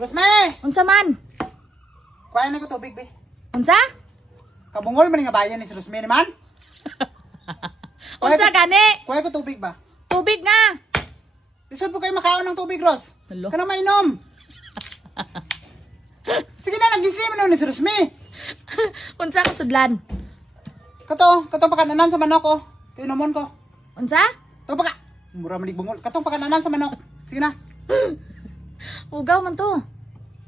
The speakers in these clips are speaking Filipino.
Rosme! Unsa man? Kuha na ko tubig, be. Unsa? Kabungol man nga bayan ni si Rosme naman. Unsa gani? Kuha ko tubig ba? Tubig nga. Lisod po kayo makaon ng tubig, Ros. Hello? Kana mainom. Sige na, nagising mo ni si Rosme. Unsa ka sudlan? Kato pakananan sa manok ko. Tinumon ko. Unsa? Kato paka. Mura manig bungol. Katong pakananan sa manok. Sige na. Ugaw man to.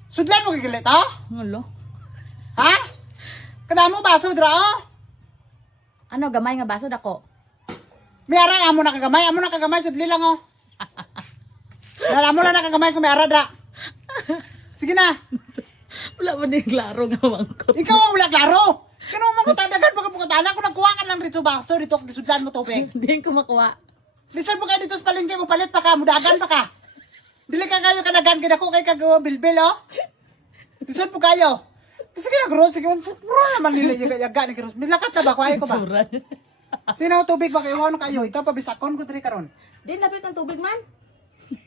Sudlan mo kikilit, ha? Ngalo. Ha? Kada mo baso dra, oh? Ano gamay nga baso dako? May ara amo na kagamay, sudli lang, oh. Nalamo na nakagamay ko may ara dra. Sige na. Wala man din klaro nga mangkot. Ikaw ang wala klaro. Kano mo ko tadagan pagkapukatanan ko nagkuha ka lang dito baso dito gisudlan mo tubig. Hindi ko makuha. Lisod mo kayo dito sa palengke mo palit pa ka, mudagan pa ka. Dili ka kayo kanagan kidako kay kagawa bilbil, oh. Lisod mo kayo. Sige na, Gross. Sige, bro naman nila yaga ni Gross. Milakat na ba? Kuhay ko ba? Suran. Sino tubig ba kayo? Ano kayo? Ikaw pa bisakon ko diri karon. Di lapit ang tubig man.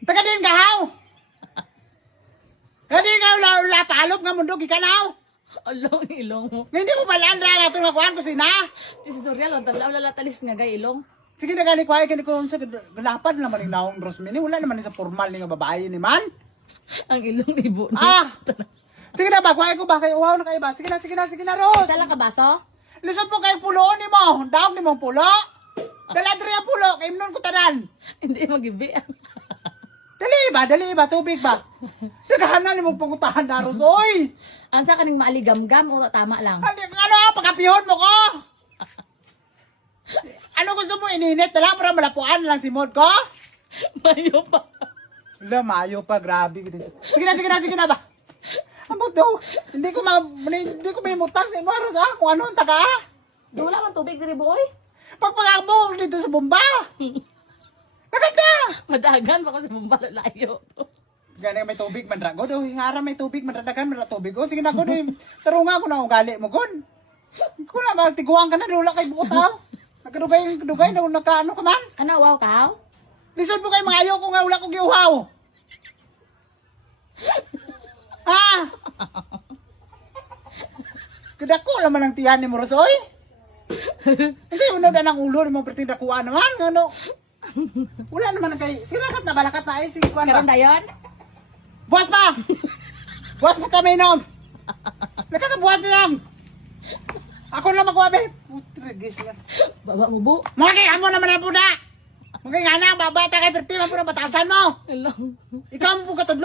Taga din gahaw. Hindi ka wala palop nga mundo gikanaw. Along ilong mo. Hindi mo balaan ra ato nga kuhan ko sina. Istorya lang tabla wala talis nga gay ilong. Sige na gani kuhay kani ko sa lapad naman ni naong Gross mini wala naman ni sa formal ni nga babae ni man. Ang ilong ibo na. Ah. Sige na ba kuhay ko ba kay uhaw na kayo ba? Sige na Ros. Isa lang ka baso? Lisod po kayo puloon ni mo. Daog ni mo pulo. Dala diri ang pulo kay imnon ko tanan. Hindi magibi. Dali ba? Tubig ba? Naghahanan mo pangutahan na, Ros, oy! Ang sa kaning maaligamgam o tama lang. Ano, pagkapihon mo ko? Ano gusto mo ininit? Dala mo rin malapuan lang si Mod ko? Mayo pa. Wala, maayo pa, grabe. Sige na ba? Ang daw, hindi ko may mutang sa imo, Ros, kung ano ang taga. Wala man tubig diri boy. Pagpagabog dito sa bomba. Maganda! Madagan pa ko sa bumbalo layo. Gani may tubig man rago do, hara may tubig man radagan man tubig go. Sige na go do. Tarunga ko na ugali mo gon. Ko na magtiguan ka na do kay buot ha. Nagdugay na nakaano ka man. Ano wow ka? Lisod mo kay mga ayo ko nga wala ko giuhaw. Ha? Kadako naman ang tiyan ni Moros oy. Kasi unod na ng ulo ni mo perting dakuan naman ano. Wala naman kay sinakat na balakat na ay sige kuan ba. Karon dayon? Buwas pa! Buwas pa kami nom! Nakatabuhat na lang! Ako na magwabe! Putrigis nga. Baba mo bu. Mga mo naman ang puda! Mga nga na, babata kay Pertima po na batasan mo! Hello. Ikaw mo po katudlo.